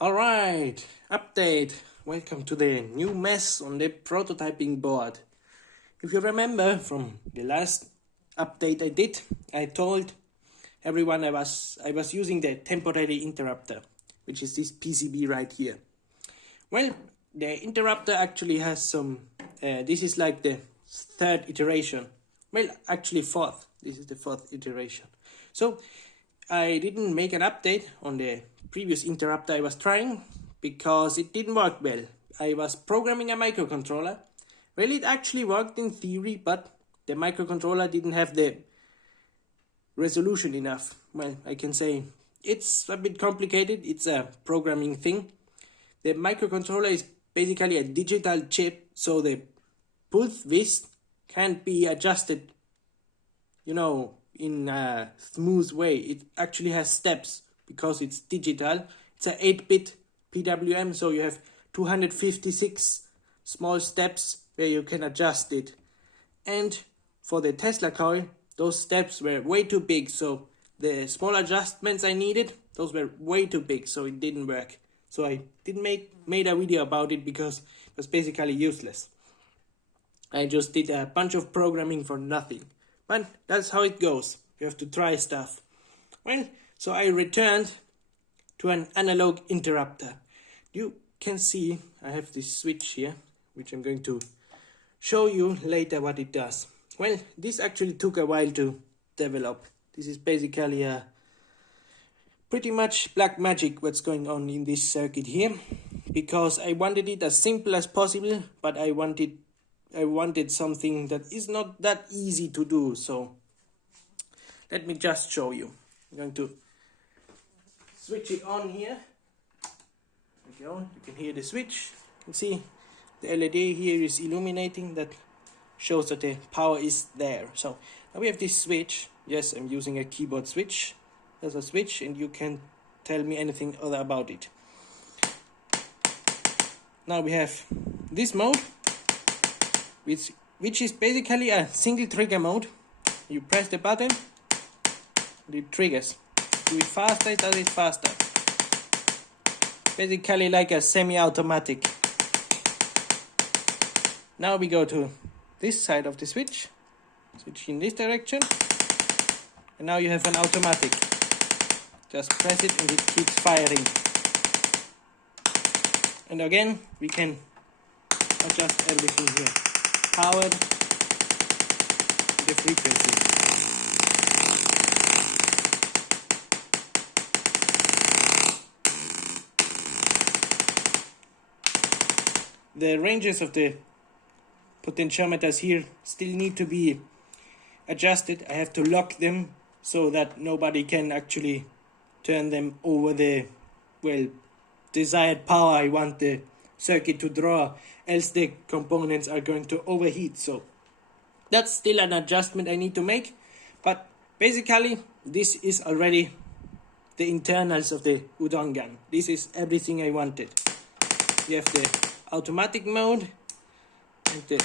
Alright, update. Welcome to the new mess on the prototyping board. If you remember from the last update I did, I told everyone I was using the temporary interrupter, which is this PCB right here. Well, the interrupter actually has some, this is like the third iteration. Well, actually fourth. This is the fourth iteration. So I didn't make an update on the previous interrupter I was trying because it didn't work well. I was programming a microcontroller. Well, it actually worked in theory, but the microcontroller didn't have the resolution enough. Well, I can say it's a bit complicated. It's a programming thing. The microcontroller is basically a digital chip, so the pulse width can't be adjusted, in a smooth way. It actually has steps because it's digital. It's a 8-bit PWM, so you have 256 small steps where you can adjust it. And for the Tesla coil, those steps were way too big, so the small adjustments I needed, those were way too big, so it didn't work. So I didn't made a video about it because it was basically useless. I just did a bunch of programming for nothing. But that's how it goes. You have to try stuff. Well, so I returned to an analog interrupter. You can see I have this switch here, which I'm going to show you later what it does. Well, this actually took a while to develop. This is basically a pretty much black magic what's going on in this circuit here, because I wanted it as simple as possible, but I wanted something that is not that easy to do. So let me just show you. I'm going to switch it on here. There we go. You can hear the switch. You can see the LED here is illuminating. That shows that the power is there. So now we have this switch. Yes, I'm using a keyboard switch. There's a switch, and you can tell me anything other about it. Now we have this mode, which is basically a single trigger mode. You press the button and it triggers. Do it faster, it does it faster. Basically like a semi-automatic. Now we go to this side of the switch in this direction, and now you have an automatic. Just press it and it keeps firing. And again, we can adjust everything here. Powered, the frequency. The ranges of the potentiometers here still need to be adjusted. I have to lock them so that nobody can actually turn them over the desired power I want the circuit to draw, else the components are going to overheat. So that's still an adjustment I need to make, but basically this is already the internals of the Udongun. This is everything I wanted. You have the automatic mode and the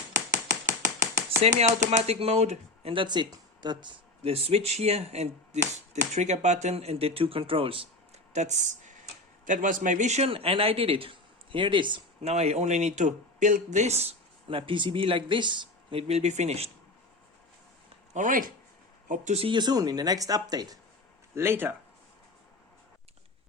semi-automatic mode, and that's it. That's the switch here, and the trigger button and the two controls. That was my vision, and I did it. Here it is. Now I only need to build this on a PCB like this, and it will be finished. Alright, hope to see you soon in the next update. Later.